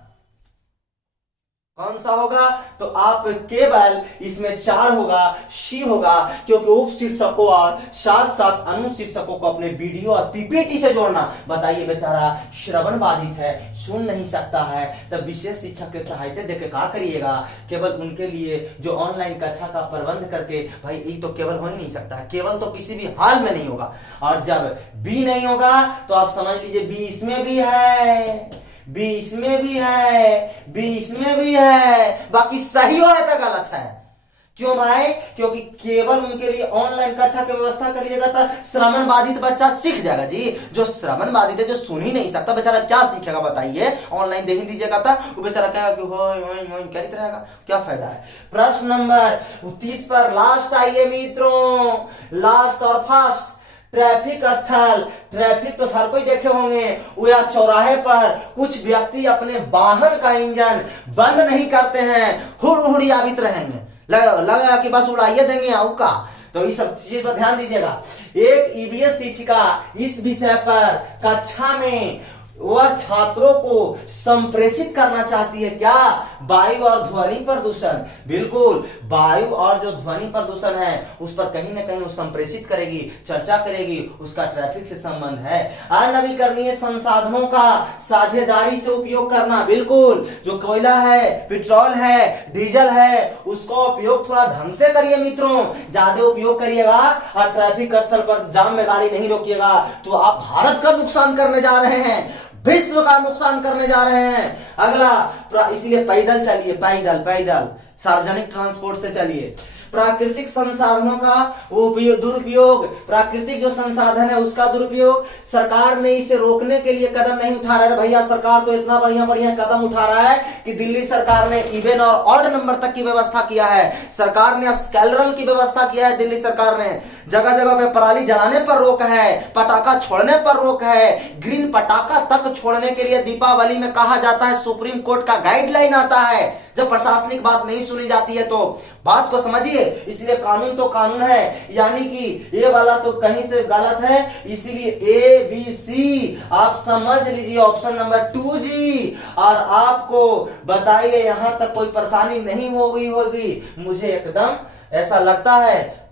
कौन सा होगा? तो आप केवल इसमें 4 होगा, सी होगा, क्योंकि उप शीर्षकों और साथ साथ अनुशीर्षकों को अपने वीडियो और पीपीटी से जोड़ना। बताइए बेचारा श्रवण बाधित है, सुन नहीं सकता है, तब विशेष शिक्षक के सहायता देकर क्या करिएगा? केवल उनके लिए जो ऑनलाइन कक्षा का प्रबंध करके, भाई ये तो केवल हो ही नहीं सकता, केवल तो किसी भी हाल में नहीं होगा। और जब बी नहीं होगा तो आप समझ लीजिए बी इसमें भी है, बी इसमें भी है, बी इसमें भी है, बाकी सही हो है तो गलत है। क्यों भाई? क्योंकि केवल उनके लिए ऑनलाइन कक्षा की व्यवस्था करिएगा तो श्रवण बाधित बच्चा सीख जाएगा जी। जो श्रवण बाधित है, जो सुन ही नहीं सकता, बेचारा क्या सीखेगा? बताइए, ऑनलाइन देख ही दीजिएगा तो वो बेचारा कहेगा कि होय करते रहेगा, क्या फायदा है? प्रश्न नंबर 30 पर लास्ट आइए मित्रों, लास्ट और फास्ट। ट्रैफिक स्थल, ट्रैफिक तो हर कोई देखे होंगे, वो या चौराहे पर कुछ व्यक्ति अपने वाहन का इंजन बंद नहीं करते हैं, हुड़हुड़ियावित रहेंगे, लगा कि बस उड़ाइए देंगे आऊ का। तो इस सब चीज पर ध्यान दीजिएगा। एक ईवीएस शिक्षिका इस विषय पर कक्षा में वह छात्रों को संप्रेषित करना चाहती है क्या? वायु और ध्वनि प्रदूषण, बिल्कुल वायु और जो ध्वनि प्रदूषण है उस पर कहीं ना कहीं वो संप्रेषित करेगी, चर्चा करेगी, उसका ट्रैफिक से संबंध है। अनवीकरणीय संसाधनों का साझेदारी से उपयोग करना, बिल्कुल जो कोयला है, पेट्रोल है, डीजल है, उसका उपयोग थोड़ा ढंग से करिए मित्रों, ज्यादा उपयोग करिएगा और ट्रैफिक स्थल पर जाम में गाड़ी नहीं रोकिएगा तो आप भारत का नुकसान करने जा रहे हैं, विश्व का नुकसान करने जा रहे हैं। अगला, इसलिए पैदल चलिए, पैदल सार्वजनिक ट्रांसपोर्ट से चलिए। प्राकृतिक संसाधनों का दुरुपयोग, प्राकृतिक जो संसाधन है उसका दुरुपयोग, सरकार ने इसे रोकने के लिए कदम नहीं उठा रहा है। भैया सरकार तो इतना बढ़िया कदम उठा रहा है कि दिल्ली सरकार ने इवन और ऑड नंबर तक की व्यवस्था किया है, सरकार ने स्कैलरल की व्यवस्था किया है, दिल्ली सरकार ने जगह जगह पे पराली जलाने पर रोक है, पटाखा छोड़ने पर रोक है, ग्रीन पटाखा तक छोड़ने के लिए दीपावली में कहा जाता है सुप्रीम कोर्ट का गाइडलाइन आता है। जब प्रशासनिक बात नहीं सुनी जाती है तो बात को समझिए, इसलिए कानून तो कानून है, यानी कि ये वाला तो कहीं से गलत है, इसीलिए ए बी सी आप समझ लीजिए ऑप्शन नंबर 2 जी। और आपको बताइए यहां तक कोई परेशानी नहीं होगी। मुझे एकदम ऐसा लगता है